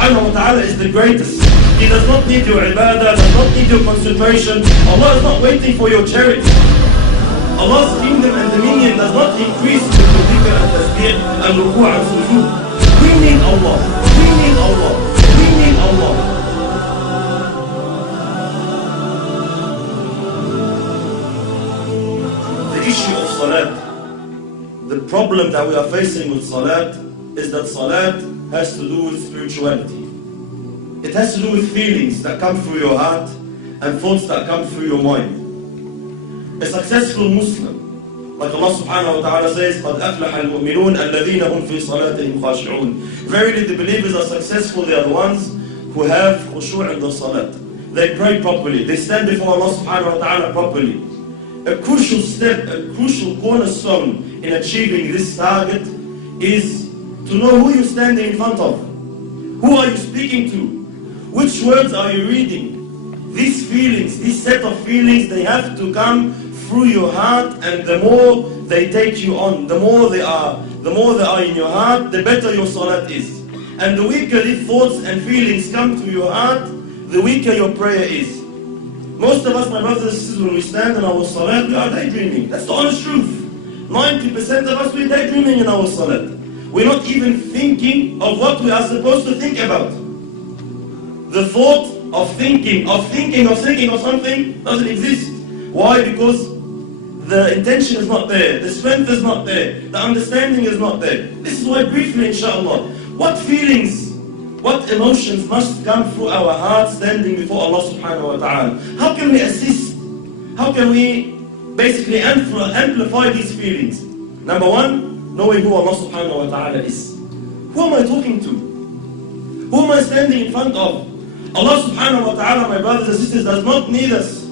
subhanahu wa ta'ala is the greatest. He does not need your ibadah, does not need your concentration. Allah is not waiting for your charity. Allah's kingdom and dominion does not increase with your dhikr and tasbih and ruku' and sujood. We need Allah. We need Allah. We need Allah. The issue of salat, the problem that we are facing with salat is that salat has to do with spirituality. It has to do with feelings that come through your heart and thoughts that come through your mind. A successful Muslim, like Allah subhanahu wa ta'ala says, قَدْ أَفْلَحَ الْمُؤْمِنُونَ الَّذِينَ هُمْ فِي صَلَاتِهِمْ خَاشِعُونَ. Verily the believers are successful, they are the ones who have khushu' in the salat. They pray properly, they stand before Allah subhanahu wa ta'ala properly. A crucial step, a crucial cornerstone in achieving this target is to know who you're standing in front of. Who are you speaking to? Which words are you reading? These feelings, this set of feelings, they have to come through your heart, and the more they take you on, the more they are in your heart, the better your salat is. And the weaker these thoughts and feelings come to your heart, the weaker your prayer is. Most of us, my brothers and sisters, when we stand in our salat, we are daydreaming. That's the honest truth. 90% of us, we're daydreaming in our salat. We're not even thinking of what we are supposed to think about. The thought of thinking of something doesn't exist. Why? Because the intention is not there, the strength is not there, the understanding is not there. This is why briefly, inshallah, what feelings, what emotions must come through our hearts standing before Allah subhanahu wa ta'ala? How can we assist? How can we basically amplify these feelings? Number one, knowing who Allah subhanahu wa ta'ala is. Who am I talking to? Who am I standing in front of? Allah subhanahu wa ta'ala, my brothers and sisters, does not need us.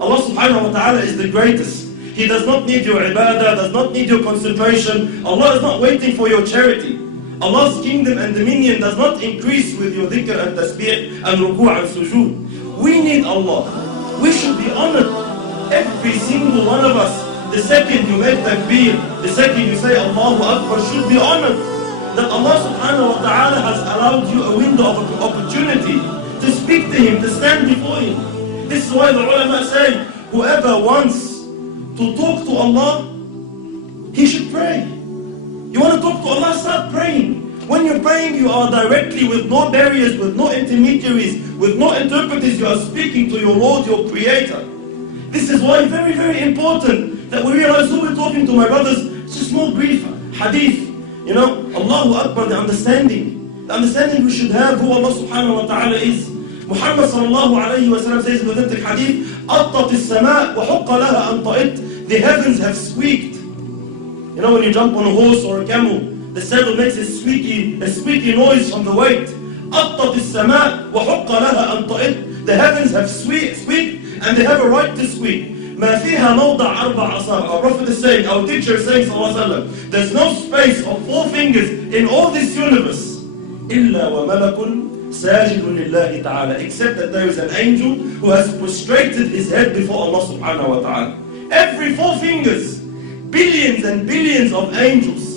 Allah subhanahu wa ta'ala is the greatest. He does not need your ibadah, does not need your concentration. Allah is not waiting for your charity. Allah's kingdom and dominion does not increase with your dhikr and tasbih and ruku' and sujood. We need Allah. We should be honored. Every single one of us, the second you make takbir, the second you say Allahu Akbar, should be honored. That Allah subhanahu wa ta'ala has allowed you a window of opportunity to speak to Him, to stand before Him. This is why the ulama say, whoever wants to talk to Allah, he should pray. You want to talk to Allah, start praying. When you're praying, you are directly, with no barriers, with no intermediaries, with no interpreters, you are speaking to your Lord, your Creator. This is why very, very important that we realize who we're talking to, my brothers. It's a small brief hadith. You know, Allahu Akbar, the understanding we should have who Allah subhanahu wa ta'ala is. Muhammad sallallahu alayhi wa sallam says in the authentic hadith, أَطَّتِ السَّمَاء وَحُقَّ لَهَا أَنْ طَئِتْ. The heavens have squeaked. You know, when you jump on a horse or a camel, the saddle makes a squeaky noise from the weight. أَطَّتِ السَّمَاء وَحُقَّ لَهَا أَنْ طَئِتْ. The heavens have squeaked, and they have a right to squeak. ما فيها موضع أربع أصابع. Our Prophet is saying, our teacher is saying, sallallahu alayhi wa sallam, there's no space of 4 fingers in all this universe. إِلَّا وَمَلَكٌ سَاجِدٌ لِلَّهِ تَعَالَى. Except that there is an angel who has prostrated his head before Allah subhanahu wa ta'ala. Every 4 fingers, billions and billions of angels,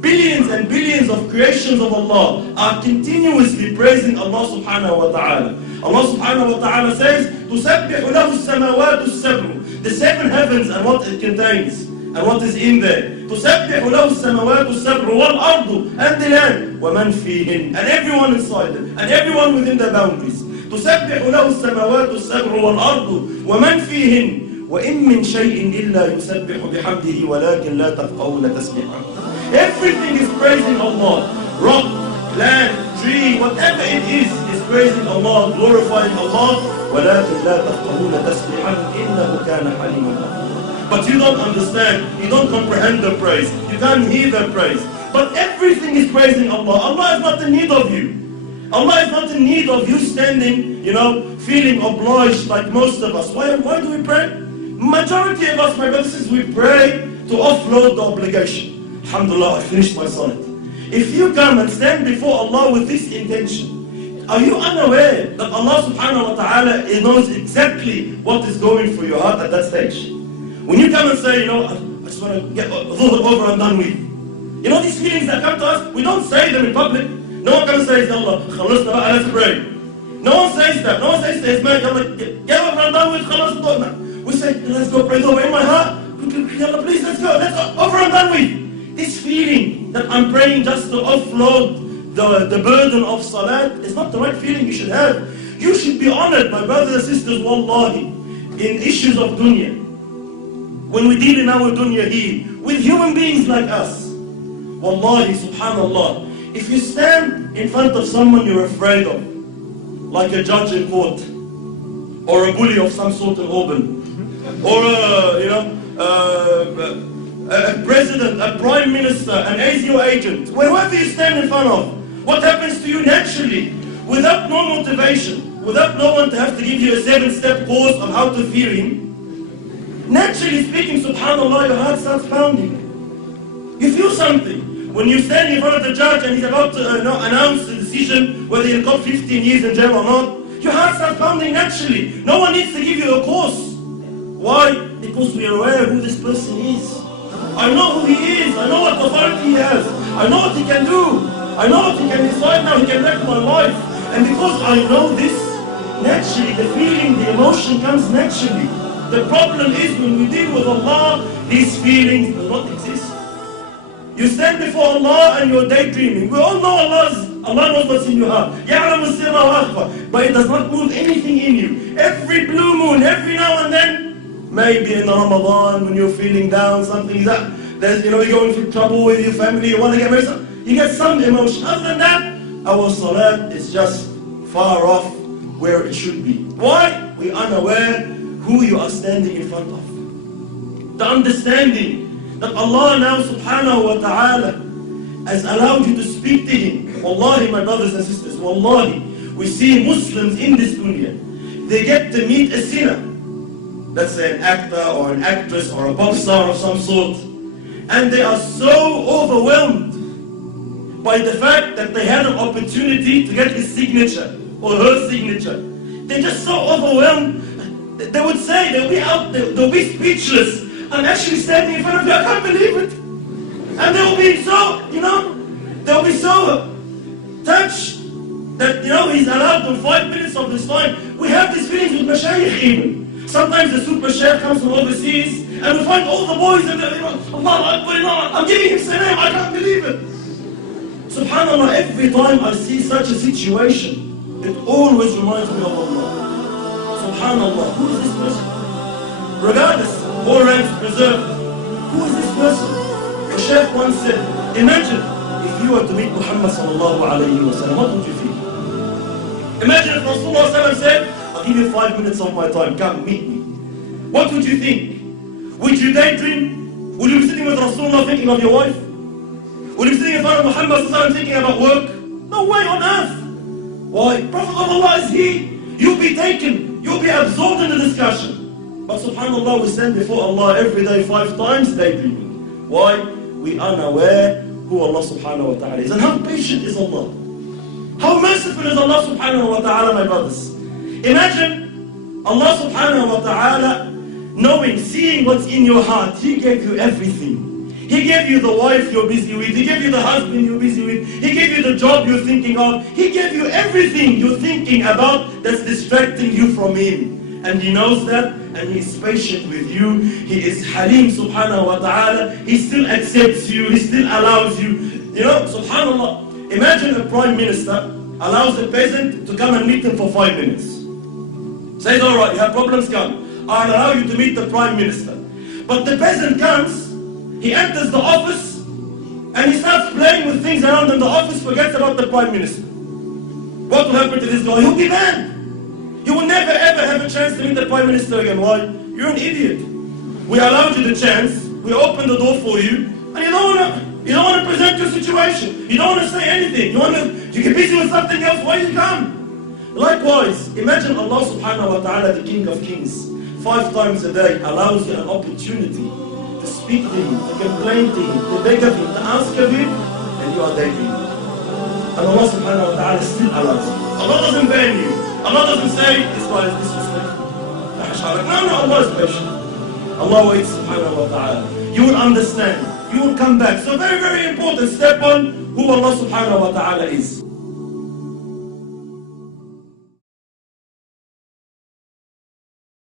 billions and billions of creations of Allah are continuously praising Allah subhanahu wa ta'ala. Allah subhanahu wa ta'ala says, تُسَبِّحُ لَهُ السَّمَوَاتُ السَّبْعُ. The 7 heavens and what it contains and what is in there. تُسَبِّحُ لَهُ السَّمَوَاتُ السَّبْعُ وَالْأَرْضُ, and the land, وَمَنْ فِيهِنْ, and everyone inside them, and everyone within their boundaries. تُسَبِّحُ لَهُ السَّمَوَاتُ السَّبْعُ وَالْأَرْضُ وَمَنْ فِيهِنْ وَإِن مِّن شَيْءٍ إِلَّا يُسَبِّحُ بِحَمْدِهِ وَلَكِنْ لَا تَفْقَهُونَ تَسْبِيحَهُ. Everything is praising Allah. Rock, land, tree, whatever it is praising Allah, glorifying Allah. وَلَكِنْ لَا تَفْقَهُونَ تَسْبِيحَهُ إِنَّهُ كَانَ حَلِيمًا غَفُورًا. But you don't understand, you don't comprehend the praise, you can't hear the praise. But everything is praising Allah. Allah is not in need of you. Allah is not in need of you standing, feeling obliged like most of us. Why do we pray? Majority of us, my brothers, we pray to offload the obligation. Alhamdulillah, I finished my salat. If you come and stand before Allah with this intention, are you unaware that Allah subhanahu wa ta'ala knows exactly what is going through your heart at that stage? When you come and say, I just want to get over and done with. These feelings that come to us, we don't say them in public. No one comes and says, Allah, خلصنا بقى, let's pray. No one says that. No one says to his man, Yalla, get over and done with, خلص الدنيا. We say, let's go pray over in my heart. Yalla, please, let's go over and done with. This feeling that I'm praying just to offload the burden of salat is not the right feeling you should have. You should be honored, my brothers and sisters, wallahi, in issues of dunya. When we deal in our dunya here, with human beings like us, wallahi, subhanallah, if you stand in front of someone you're afraid of, like a judge in court, or a bully of some sort in Auburn, or a president, a prime minister, an ASIO agent, wherever you stand in front of, what happens to you naturally, without no motivation, without no one to have to give you a 7-step course on how to fear him? Naturally speaking, subhanallah, your heart starts pounding. You feel something. When you stand in front of the judge and he's about to announce the decision whether you'll got 15 years in jail or not, your heart starts pounding naturally. No one needs to give you a course. Why? Because we are aware who this person is. I know who he is. I know what authority he has. I know what he can do. I know what he can decide now. He can wreck my life. And because I know this, naturally the feeling, the emotion comes naturally. The problem is when we deal with Allah, these feelings do not exist. You stand before Allah and you're daydreaming. We all know Allah knows what's in your heart. But it does not move anything in you. Every blue moon, every now and then, maybe in Ramadan when you're feeling down, something is that, you're going through trouble with your family, you want to get married, you get some emotion. Other than that, our salat is just far off where it should be. Why? We are unaware who you are standing in front of. The understanding that Allah now subhanahu wa ta'ala has allowed you to speak to Him. Wallahi, my brothers and sisters, wallahi, we see Muslims in this dunya, they get to meet a sinner, let's say an actor or an actress or a pop star of some sort, and they are so overwhelmed by the fact that they had an opportunity to get his signature or her signature. They're just so overwhelmed. They would say, they'll be speechless. I'm actually standing in front of you, I can't believe it. And they'll be so, they'll be so touched that, he's allowed them 5 minutes of his time. We have these feelings with mashayikh even. Sometimes the super sheikh comes from overseas and we find all the boys and they're Allah Akbar, I'm giving him salam, I can't believe it. Subhanallah, every time I see such a situation, it always reminds me of Allah. Subhanallah, who is this person? Regardless, all ranks preserved. Who is this person? The Sheikh once said, imagine if you were to meet Muhammad sallallahu alayhi wa sallam, what would you feel? Imagine if Rasulullah said, I'll give you 5 minutes of my time, come meet me. What would you think? Would you daydream? Would you be sitting with Rasulullah thinking of your wife? Would you be sitting in front of Muhammad sallallahu alayhi wa sallam thinking about work? No way on earth. Why? Prophet of Allah is he. You'll be taken. You'll be absorbed in the discussion. But subhanallah, we stand before Allah every day 5 times daydreaming. Why? We are unaware who Allah subhanahu wa ta'ala is. And how patient is Allah? How merciful is Allah subhanahu wa ta'ala, my brothers? Imagine Allah subhanahu wa ta'ala knowing, seeing what's in your heart. He gave you everything. He gave you the wife you're busy with. He gave you the husband you're busy with. He gave you the job you're thinking of. He gave you everything you're thinking about that's distracting you from Him. And He knows that, and He is patient with you. He is Halim subhanahu wa ta'ala. He still accepts you. He still allows you. Subhanallah. Imagine a prime minister allows a peasant to come and meet him for 5 minutes. Says, all right, you have problems, come. I'll allow you to meet the prime minister. But the peasant comes, he enters the office, and he starts playing with things around in the office, forgets about the prime minister. What will happen to this guy? He'll be banned. You will never ever have a chance to meet the prime minister again. Why? You're an idiot. We allowed you the chance, we opened the door for you, and you don't want to present your situation. You don't want to say anything. You get busy with something else. Why you come? Likewise, imagine Allah subhanahu wa ta'ala, the King of Kings, 5 times a day allows you an opportunity to speak to Him, to complain to Him, to beg of Him, to ask of Him, and you are daydreaming. And Allah subhanahu wa ta'ala still allows you. Allah doesn't ban you. Allah doesn't say, this guy is disrespectful. No, Allah is patient. Allah waits subhanahu wa ta'ala. You will understand. You will come back. So very, very important. Step on who Allah subhanahu wa ta'ala is.